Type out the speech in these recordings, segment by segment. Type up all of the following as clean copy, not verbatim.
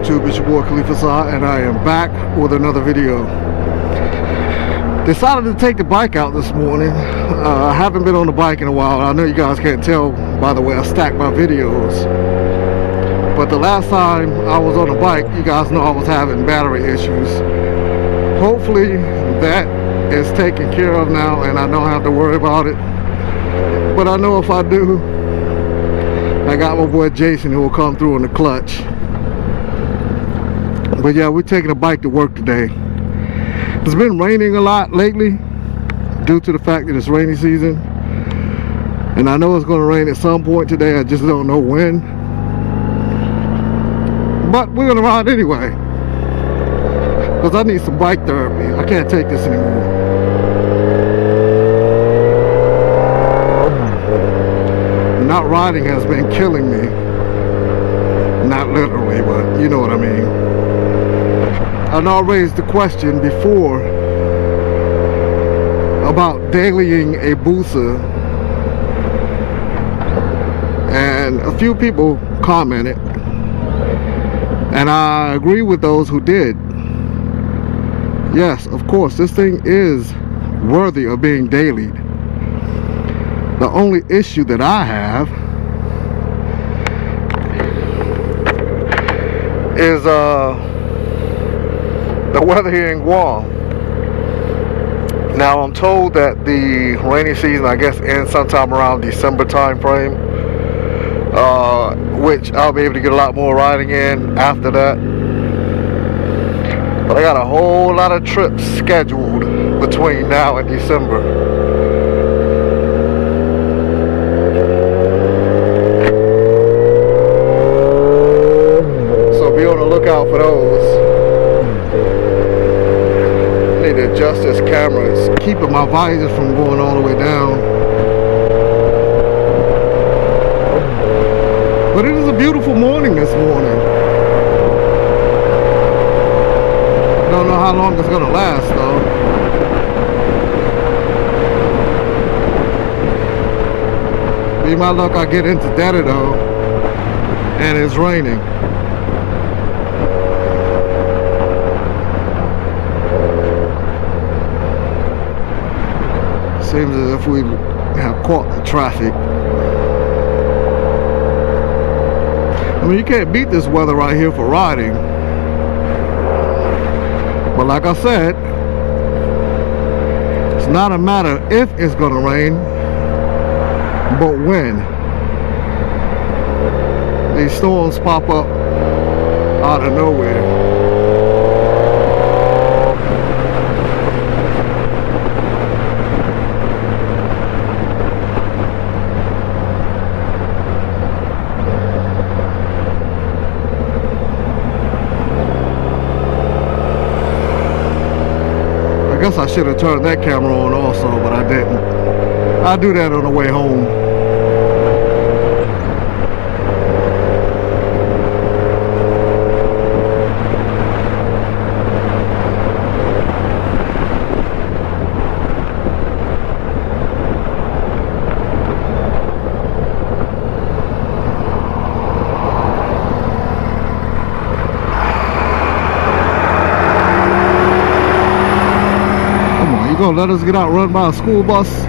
YouTube? It's your boy Khalifa Saad, and I am back with another video. Decided to take the bike out this morning. I haven't been on the bike in a while. I know you guys can't tell by the way I stack my videos. But the last time I was on the bike, you guys know I was having battery issues. Hopefully that is taken care of now and I don't have to worry about it. But I know if I do, I got my boy Jason who will come through in the clutch. But yeah, we're taking a bike to work today. It's been raining a lot lately due to the fact that it's rainy season. And I know it's going to rain at some point today, I just don't know when. But we're going to ride anyway. Because I need some bike therapy. I can't take this anymore. Not riding has been killing me. Not literally, but you know what I mean. I know I raised the question before about dailying a Busa, and a few people commented, and I agree with those who did. Yes, of course, this thing is worthy of being dailied. The only issue that I have is the weather here in Guam. Now I'm told that the rainy season, I guess, ends sometime around December time frame, which I'll be able to get a lot more riding in after that. But I got a whole lot of trips scheduled between now and December. Out for those. I need to adjust this camera. It's keeping my visor from going all the way down. But it is a beautiful morning this morning. Don't know how long it's gonna last though. Be my luck I get into Delta though and it's raining. Seems as if we have caught the traffic. I mean, you can't beat this weather right here for riding. But like I said, it's not a matter if it's gonna rain, but when. These storms pop up out of nowhere. I guess I should have turned that camera on also, but I didn't. I'll do that on the way home. Let us get out run by a school bus.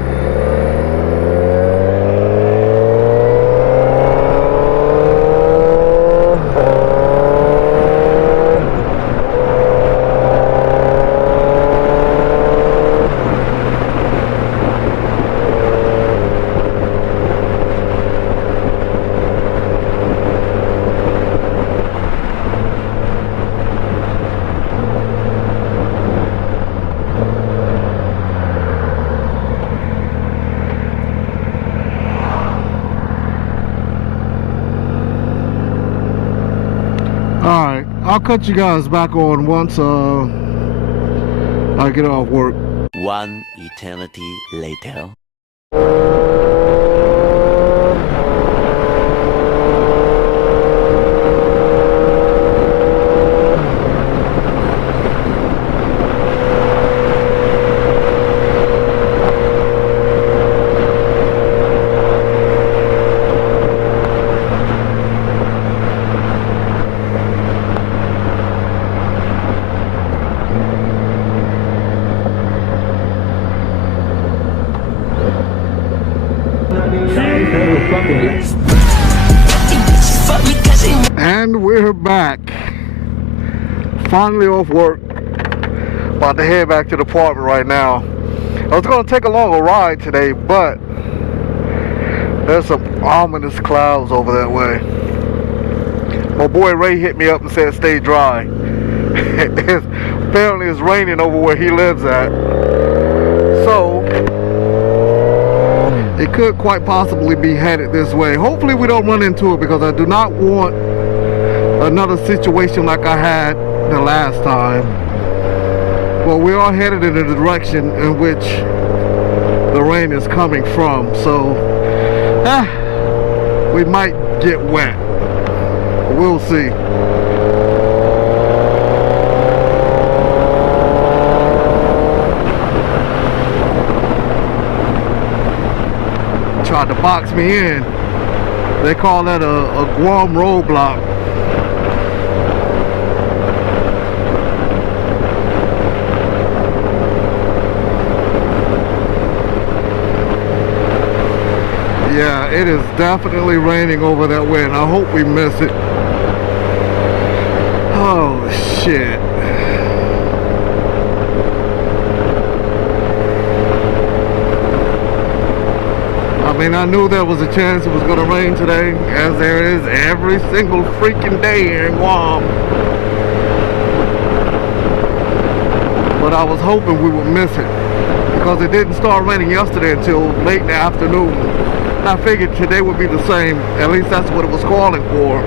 Alright, I'll cut you guys back on once I get off work. One eternity later. And we're back. Finally off work. About to head back to the apartment right now. I was going to take a longer ride today, but there's some ominous clouds over that way. My boy Ray hit me up and said stay dry. Apparently it's raining over where he lives at. So it could quite possibly be headed this way. Hopefully we don't run into it, because I do not want another situation like I had the last time. Well, we are headed in the direction in which the rain is coming from, so we might get wet. We'll see. Tried to box me in. They call that a Guam roadblock. Yeah, it is definitely raining over that way, and I hope we miss it. Oh, shit. I mean, I knew there was a chance it was going to rain today, as there is every single freaking day here in Guam. But I was hoping we would miss it, because it didn't start raining yesterday until late in the afternoon. I figured today would be the same. At least that's what it was calling for.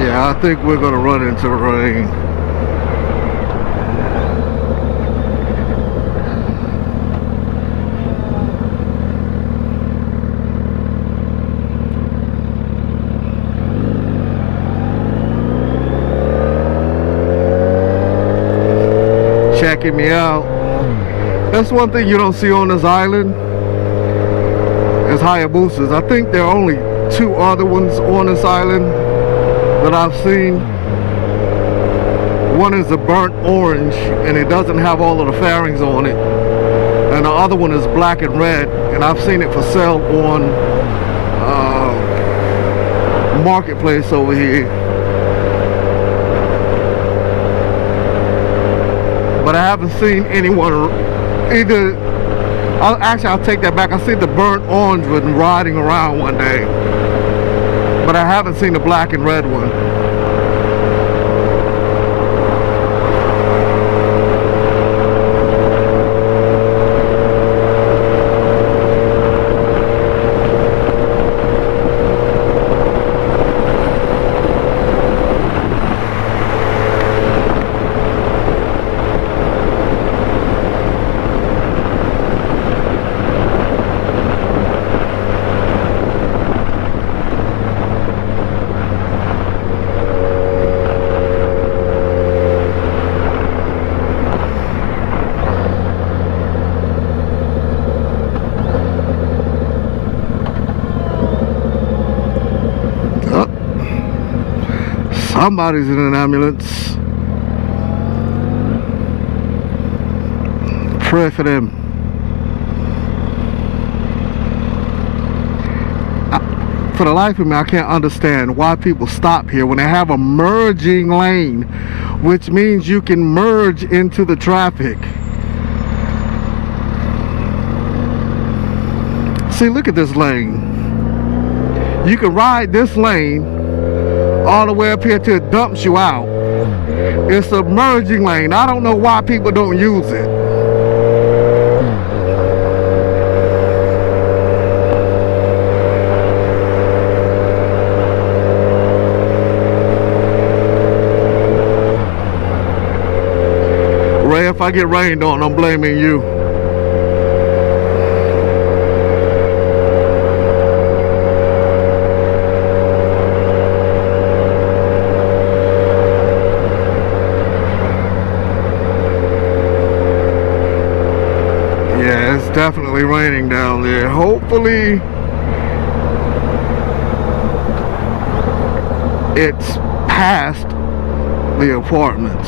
Yeah, I think we're gonna run into rain. Checking me out. That's one thing you don't see on this island is Hayabusas. I think there are only 2 other ones on this island that I've seen. One is a burnt orange, and it doesn't have all of the fairings on it, and the other one is black and red, and I've seen it for sale on Marketplace over here. But I haven't seen anyone either. Actually, I'll take that back. I seen the burnt orange one riding around one day, but I haven't seen the black and red one. Somebody's in an ambulance. Pray for them. For the life of me, I can't understand why people stop here when they have a merging lane, which means you can merge into the traffic. See, look at this lane. You can ride this lane all the way up here till it dumps you out. It's a merging lane. I don't know why people don't use it. Ray, if I get rained on, I'm blaming you. definitely raining down there. Hopefully it's past the apartment.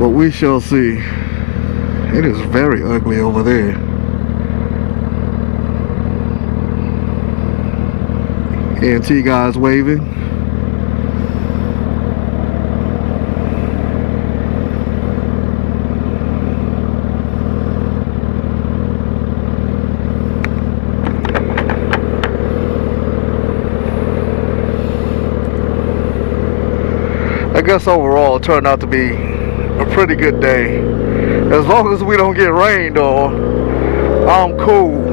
But we shall see. It is very ugly over there. ENT guys waving. I guess overall it turned out to be a pretty good day. As long as we don't get rained on, I'm cool.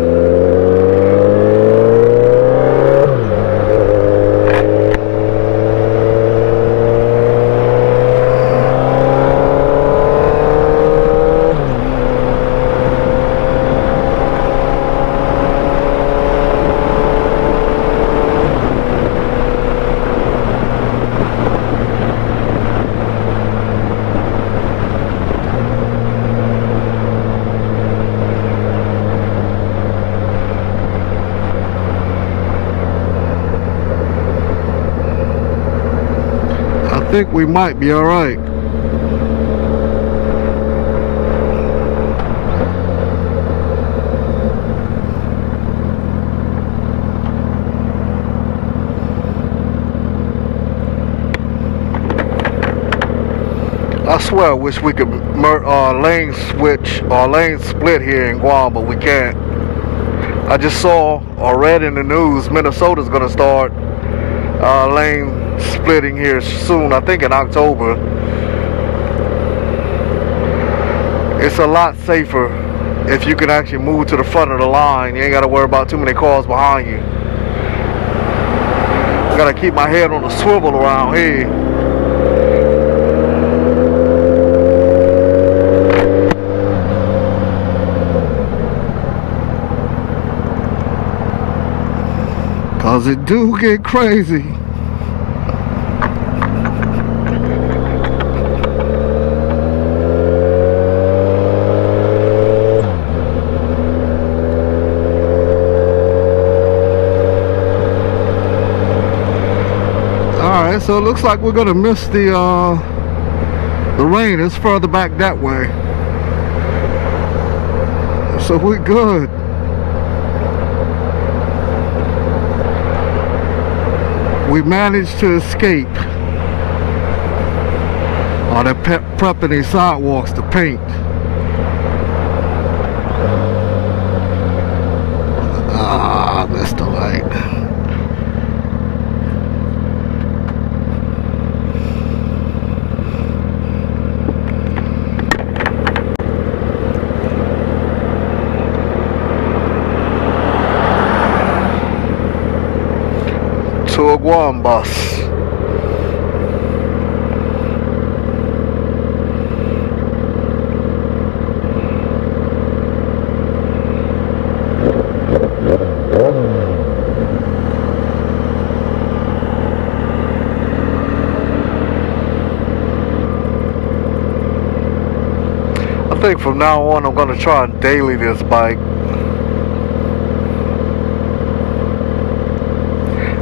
I think we might be all right. I swear I wish we could lane switch or lane split here in Guam, but we can't. I just saw or read in the news Minnesota's gonna start lane splitting here soon, I think in October. It's a lot safer if you can actually move to the front of the line. You ain't gotta worry about too many cars behind you. I gotta keep my head on the swivel around here. Cause it do get crazy. Alright, so it looks like we're gonna miss the rain. It's further back that way. So we're good. We managed to escape. Oh, they're prepping these sidewalks to paint. Ah, I missed the light. To a Guam bus. I think from now on I'm gonna try and daily this bike.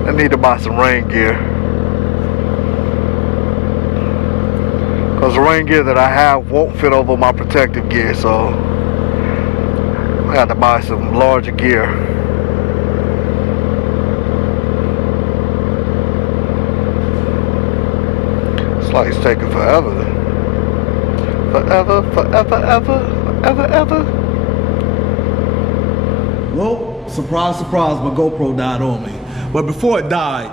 I need to buy some rain gear. Because the rain gear that I have won't fit over my protective gear, so I got to buy some larger gear. This light's taking forever. Forever. Well, surprise, surprise, my GoPro died on me. But before it died,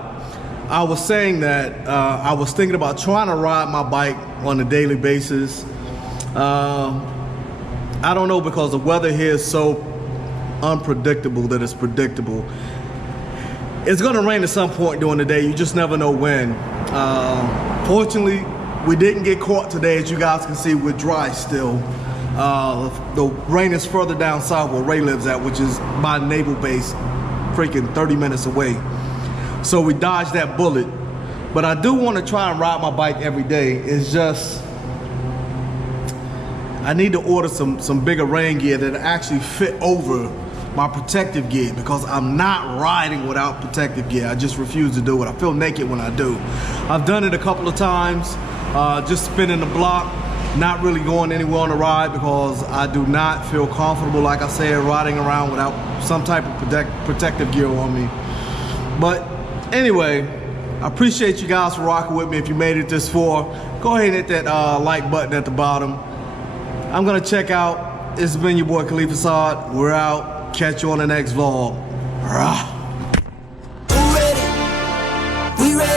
I was saying that I was thinking about trying to ride my bike on a daily basis. I don't know, because the weather here is so unpredictable that it's predictable. It's gonna rain at some point during the day. You just never know when. Fortunately, we didn't get caught today. As you guys can see, we're dry still. The rain is further down south where Ray lives at, which is my naval base, freaking 30 minutes away. So we dodged that bullet. But I do want to try and ride my bike every day. It's just, I need to order some bigger rain gear that actually fit over my protective gear, because I'm not riding without protective gear. I just refuse to do it. I feel naked when I do. I've done it a couple of times, just spinning the block, not really going anywhere on the ride, because I do not feel comfortable, like I said, riding around without some type of protective gear on me. But anyway, I appreciate you guys for rocking with me. If you made it this far, go ahead and hit that like button at the bottom. I'm gonna check out. This has been your boy Khalif Assad. We're out. Catch you on the next vlog. Rah. We ready.